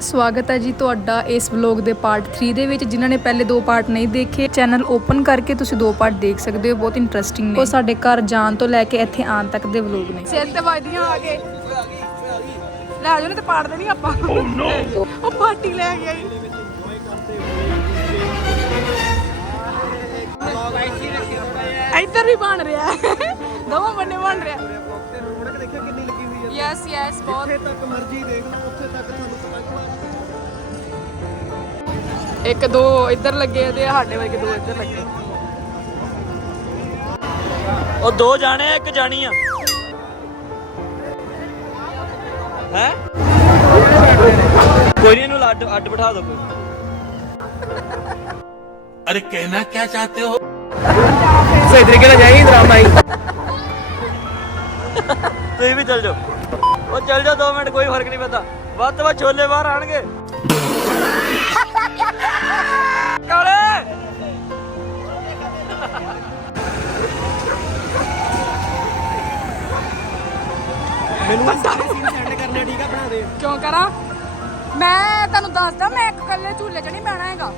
ਸਵਾਗਤ ਹੈ ਜੀ ਤੁਹਾਡਾ ਇਸ ਵਲੌਗ ਦੇ ਪਾਰਟ 3 ਦੇ ਵਿੱਚ, ਜਿਨ੍ਹਾਂ ਨੇ ਪਹਿਲੇ ਦੋ ਪਾਰਟ ਨਹੀਂ ਦੇਖੇ। ਚੈਨਲ ਓਪਨ ਕਰਕੇ ਤੁਸੀਂ ਦੋ ਪਾਰਟ ਦੇਖ ਸਕਦੇ ਹੋ ਬਹੁਤ ਇੰਟਰਸਟਿੰਗ ਨੇ। ਉਹ ਸਾਡੇ ਘਰ ਜਾਣ ਤੋਂ ਲੈ ਕੇ ਇੱਥੇ ਆਉਣ ਤੱਕ ਦੇ ਵਲੌਗ ਨੇ। ਸਿਰ ਤੇ ਵੱਜਦੀਆਂ ਆ ਕੇ। ਲੈ ਜਾਓ ਨੇ ਤੇ ਪਾੜਦੇ ਨਹੀਂ ਆਪਾਂ। ਉਹ ਪਾਰਟੀ ਲੈ ਗਿਆ ਜੀ ਇੱਧਰ ਵੀ ਬਣ ਰਿਹਾ। ਦਵਾ ਬੰਨੇ ਬਣ ਰਿਹਾ। ਯੈਸ ਯੈਸ ਬਹੁਤ। ਇੱਕ ਦੋ ਇੱਧਰ ਲੱਗੇ ਤੇ ਸਾਡੇ ਵਰਗੇ ਦੋ ਇੱਧਰ ਲੱਗੇ। ਉਹ ਦੋ ਜਾਣੇ ਇੱਕ ਜਾਣੀ ਆ। ਹੈ? ਕੋਈ ਨਹੀਂ ਇਹਨੂੰ ਅੱਡ ਬਿਠਾ ਦੋ ਕੋਈ। ਅਰੇ ਕਹਿਣਾ ਕੀ ਚਾਹਤੇ ਹੋ? ਸਹੀ ਤਰੀਕੇ ਨਾਲ ਜਾਈ ਡਰਾਮਾ ਤੁਸੀਂ ਵੀ ਚੱਲ ਜਾਓ। ਉਹ ਚੱਲ ਜਾਓ 2 ਮਿੰਟ ਕੋਈ ਫ਼ਰਕ ਨਹੀਂ ਪੈਂਦਾ। ਵੱਧ ਤੋਂ ਵੱਧ ਛੋਲੇ ਬਾਹਰ ਆਣਗੇ। ਕਾਲੇ! ਮੈਨੂੰ ਸੀਨ ਸੈਂਡ ਕਰਨੇ ਠੀਕ ਆ ਬਣਾ ਦੇ। ਕਿਉਂ ਕਰਾਂ? ਮੈਂ ਤੁਹਾਨੂੰ ਦੱਸਦਾ ਮੈਂ ਇਕੱਲੇ ਝੂਲੇ 'ਚ ਨਹੀਂ ਬਹਿਣਾ ਹੈਗਾ।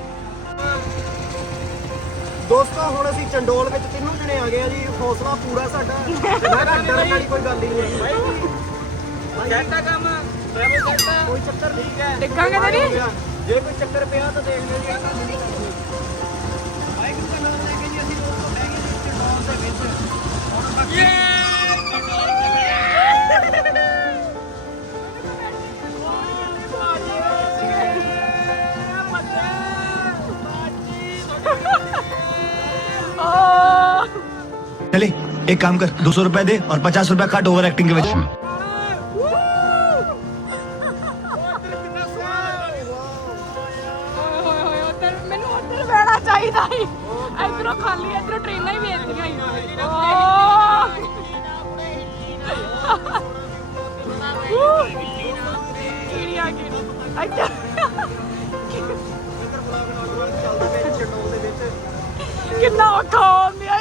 ਦੋਸਤੋ ਹੁਣ ਅਸੀਂ ਚੰਡੋਲ ਵਿੱਚ ਤਿੰਨੋਂ ਜਣੇ ਆ ਗਏ ਆ ਜੀ। ਹੌਸਲਾ ਪੂਰਾ ਸਾਡਾ। ਮੈਂ ਕਿਹਾ ਡਰਨ ਵਾਲੀ ਕੋਈ ਗੱਲ ਹੀ ਨਹੀਂ ਹੈ। ਜੈਟਾ ਕੰਮ। ਟਰੈਵਲ ਜੈਟਾ ਕੋਈ ਚੱਕਰ ਠੀਕ ਹੈ। ਡਿੱਗਾਂਗੇ ਤਾਂ ਨਹੀਂ? ਜੇ ਕੋਈ ਚੱਕਰ ਪਿਆ ਤਾਂ ਦੇਖ ਲਿਓ ਜੀ। ਵਾਹਿਗੁਰੂ ਦਾ ਨਾਮ ਲੈ ਕੇ ਜੀ? ਅਸੀਂ ਦੋਸਤੋ ਬਹਿ ਗਏ ਚੰਡੋਲ ਦੇ ਵਿੱਚ। चले एक काम कर दो सौ रुपए दे और पचास रुपए काट ओवर एक्टिंग के वजह ਓਏ ਹੋਏ ਹੋਏ ਉੱਧਰ ਮੈਨੂੰ ਉੱਧਰ ਬਹਿਣਾ ਚਾਹੀਦਾ ਸੀ ਇਧਰੋਂ ਖਾਲੀ ਇਧਰੋਂ ਟ੍ਰੇਨਾਂ ਹੀ ਵੇਚਦੀਆਂ ਸੀ ਓ ਕੀੜੀ ਆ ਗਈ ਇੱਧਰ ਚੱਲਦਾ ਪਿਆ ਜੀ ਚੰਡੋਲ ਦੇ ਵਿੱਚ ਕਿੰਨਾ ਔਖਾ ਹੋ ਗਿਆ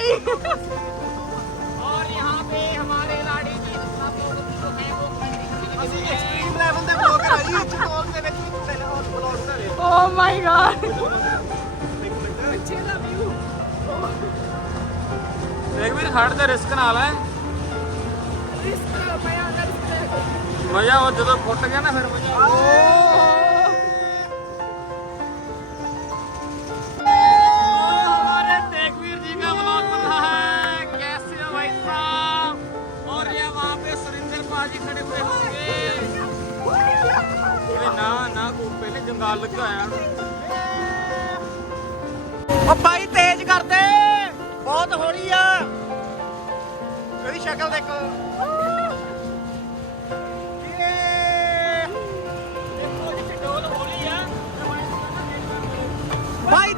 oh my god ਪਿੱਛੇ ਦਾ ਵਿਊ ਦੇਖ ਵੀ ਖੜ ਤੇ ਰਿਸਕ ਨਾਲ ਹੈ ਰਿਸਕ ਨਾਲ ਪਿਆ ਅੰਦਰ ਮਜ਼ਾ ਉਹ ਜਦੋਂ ਫੁੱਟ ਗਿਆ ਨਾ ਫਿਰ ਮਜ਼ਾ हमारे देखवीर जी का ब्लॉग बना है कैसे हो भाई साहब और ये वहाँ पे सुरेंद्र पाजी खड़े हुए हैं ਕੰਗਾਲ ਲੱਗਾ ਆ ਉਹ ਬਾਈ ਤੇਜ਼ ਕਰ ਬਹੁਤ ਹੌਲੀ ਆ। ਇਹਦੀ ਸ਼ਕਲ ਦੇਖੋ। ਬਾਈ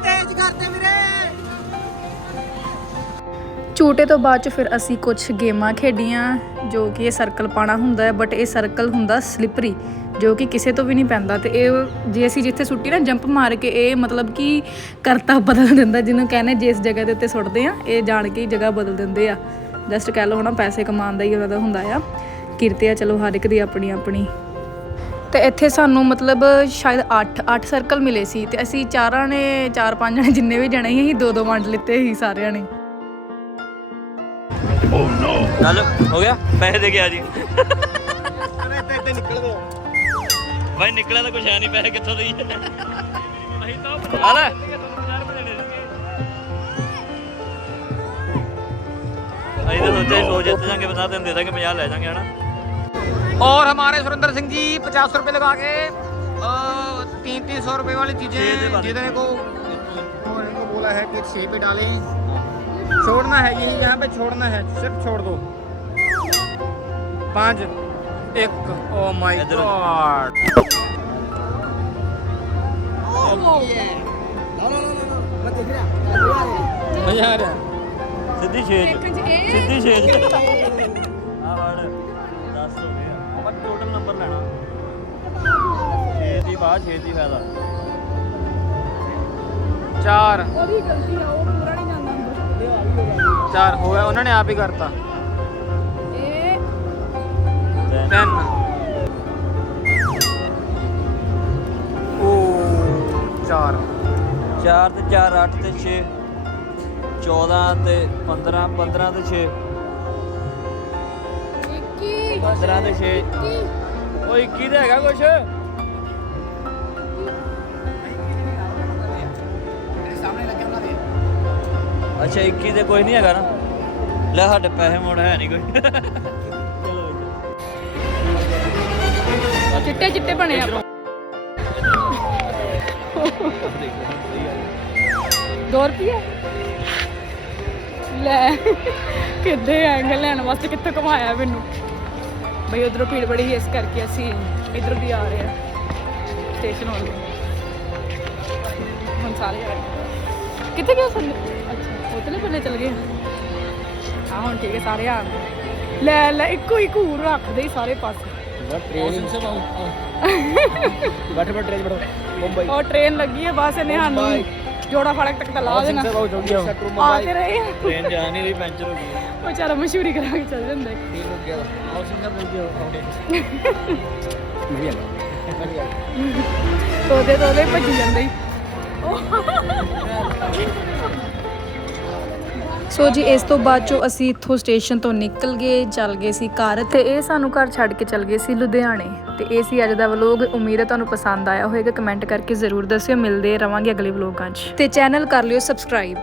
ਝੂਟੇ ਤੋਂ ਬਾਅਦ ਚ ਫਿਰ ਅਸੀਂ ਕੁਝ ਗੇਮਾਂ ਖੇਡੀਆਂ, ਜੋ ਕਿ ਇਹ ਸਰਕਲ ਪਾਣਾ ਹੁੰਦਾ ਹੈ ਬਟ ਇਹ ਸਰਕਲ ਹੁੰਦਾ ਸਲਿਪਰੀ ਜੋ ਕਿ ਕਿਸੇ ਤੋਂ ਵੀ ਨਹੀਂ ਪੈਂਦਾ ਤੇ ਇਹ ਜੇ ਅਸੀਂ ਜਿੱਥੇ ਸੁੱਟੀ ਨਾ ਜੰਪ ਮਾਰ ਕੇ ਇਹ ਮਤਲਬ ਕਿ ਕਰਤਾ ਬਦਲ ਦਿੰਦਾ ਜਿਹਨੂੰ ਕਹਿੰਦੇ ਜਿਸ ਜਗ੍ਹਾ ਦੇ ਉੱਤੇ ਸੁੱਟਦੇ ਆ ਇਹ ਜਾਣ ਕੇ ਹੀ ਜਗ੍ਹਾ ਬਦਲ ਦਿੰਦੇ ਆ। ਜਸਟ ਕਹਿ ਲਓ ਹਨਾ ਪੈਸੇ ਕਮਾਉਣ ਦਾ ਹੀ ਉਹਨਾਂ ਦਾ ਹੁੰਦਾ ਆ। ਕਿਰਤੇ ਆ ਚਲੋ ਹਰ ਇੱਕ ਦੀ ਆਪਣੀ ਆਪਣੀ। ਤੇ ਇੱਥੇ ਸਾਨੂੰ ਮਤਲਬ ਸ਼ਾਇਦ 8 8 ਸਰਕਲ ਮਿਲੇ ਸੀ ਤੇ ਅਸੀਂ ਚਾਰਾਂ ਨੇ ਚਾਰ ਪੰਜ ਜਣੇ ਜਿੰਨੇ ਵੀ ਜਣੇ ਸੀ ਅਸੀਂ ਦੋ ਦੋ ਵੰਡ ਲਿੱਤੇ ਸੀ ਸਾਰਿਆਂ ਨੇ। ਚੱਲ ਹੋ ਗਿਆ। ਪੈਸੇ ਦੇ ਗਿਆ ਜੀ। ਅਰੇ ਇੱਥੇ ਇੱਥੇ ਨਿਕਲਦੇ ਆ ਭਾਈ ਨਿਕਲਿਆ ਤਾਂ ਕੁਛ ਹੈ ਨਹੀਂ ਪੈਸੇ ਕਿੱਥੋਂ ਦੇ ਅਸੀਂ ਤਾਂ ਆ ਲੈ ਅਸੀਂ ਤਾਂ ਸੋਚਿਆ ਸੀ ਸੌ ਜਿੱਤ ਜਾਾਂਗੇ ਬਤਾ ਤੈਨੂੰ ਦੇ ਦਾਂਗੇ 50 ਲੈ ਜਾਾਂਗੇ ਹਨਾ और हमारे सुरेंद्र सिंह जी पचास रुपए लगा के तीन तीन सौ रुपए वाली छह दे चीजें वाले। जितने को और इनको बोला है कि छह पे डालें छोड़ना है यही यहाँ पे छोड़ना है सिर्फ छोड़ दो पाँच एक ओ माय इधर। गॉड ਮਜ਼ਾ ਆ ਰਿਹਾ। ਸਿੱਧੀ ਛੇਜ। ਸਿੱਧੀ ਛੇਜ। ਆ ਵੜ 10 ਹੋ ਗਿਆ ਆਪਾਂ ਟੋਟਲ ਨੰਬਰ ਲੈਣਾ। 6 ਦੀ ਬਾਅਦ 6 ਦੀ ਫਾਇਦਾ। 4 ਉਹਦੀ ਗਲਤੀ ਆ ਉਹ ਪੂਰਾ ਨਹੀਂ ਜਾਂਦਾ ਨੰਬਰ 4 ਹੋਇਆ ਉਹਨਾਂ ਨੇ ਆਪ ਹੀ ਕਰਤਾ। 4 ਤੇ 4 8 ਤੇ 6 14 ਤੇ 15 15 ਤੇ 6 15 ਤੇ 6 ਉਹ 21 ਤੇ ਹੈਗਾ ਕੁਛ? ਅੱਛਾ 21 ਤੇ ਕੋਈ ਨਹੀਂ ਹੈਗਾ ਨਾ। ਲੈ ਸਾਡੇ ਪੈਸੇ ਮੋੜ ਹੈ ਨਹੀਂ ਕੋਈ। ਚਲੋ ਚਿੱਟੇ ਚਿੱਟੇ ਬਣੇ ਆਪਾਂ। ਦੋ ਰੁਪਏ ਲੈ ਕਿੱਦੇ ਐਂਗਲ ਲੈਣ ਵਾਸਤੇ ਕਿੱਥੇ ਘਮਾਇਆ ਮੈਨੂੰ? ਬਈ ਉਧਰੋਂ ਭੀੜ ਬੜੀ ਸੀ, ਇਸ ਕਰਕੇ ਅਸੀਂ ਇਧਰ ਦੀ ਆ ਰਹੇ ਆ ਸਟੇਸ਼ਨ ਵੱਲ ਹੁਣ ਸਾਰੇ ਆ ਗਏ। ਕਿੱਥੇ ਗਏ ਸੰਦੇ ਅੱਛਾ ਉਤਲੇ ਬੰਨੇ ਚਲ ਗਏ। ਆ ਹੁਣ ਠੀਕ ਹੈ, ਸਾਰੇ ਆ ਗਏ। ਲੈ ਲੈ, ਇੱਕੋ ਇੱਕ ਘੂਰ ਰੱਖਦੇ ਹੀ ਸਾਰੇ ਪਾਸੇ। ट्रेन से बैठे बैठे ट्रेन बैठो मुंबई ਉਹ ਟ੍ਰੇਨ ਲੱਗੀ ਹੈ ਬਸ ਇਹਨੇ ਸਾਨੂੰ ਜੋੜਾ ਫੜਕ ਤੱਕ ਤਾਂ ਲਾ ਦੇਣਾ बहुत हो गया ਆ ਤੇ ਰਹੇ ਆ। ਟ੍ਰੇਨ ਜਾ ਨਹੀਂ ਰਹੀ ਪੈਂਚਰ ਹੋ ਗਈ ਉਹ ਵਿਚਾਰਾ ਮਸ਼ਹੂਰੀ ਕਰਾ ਕੇ ਚੱਲ ਜਾਂਦਾ ਹੈ। तीन हो गया हाउसिंग का बोल दिया बढ़िया बढ़िया ਤੋਦੇ ਤੋਦੇ ਭੱਜੀ ਜਾਂਦੇ ਹੀ ਸੋ ਜੀ, ਇਸ ਤੋਂ ਬਾਅਦ ਚੋਂ ਅਸੀਂ ਇੱਥੋਂ ਸਟੇਸ਼ਨ ਤੋਂ ਨਿਕਲ ਗਏ, ਚੱਲ ਗਏ ਸੀ ਘਰ ਤੇ ਇਹ ਸਾਨੂੰ ਘਰ ਛੱਡ ਕੇ ਚੱਲ ਗਏ ਸੀ ਲੁਧਿਆਣੇ। ਤੇ ਇਹ ਸੀ ਅੱਜ ਦਾ ਵਲੋਗ ਉਮੀਦ ਹੈ ਤੁਹਾਨੂੰ ਪਸੰਦ ਆਇਆ ਹੋਵੇਗਾ, ਕਮੈਂਟ ਕਰਕੇ ਜ਼ਰੂਰ ਦੱਸਿਓ, ਮਿਲਦੇ ਰਵਾਂਗੇ ਅਗਲੇ ਵਲੋਗਾਂ 'ਚ। ਤੇ ਚੈਨਲ ਕਰ ਲਿਓ ਸਬਸਕ੍ਰਾਈਬ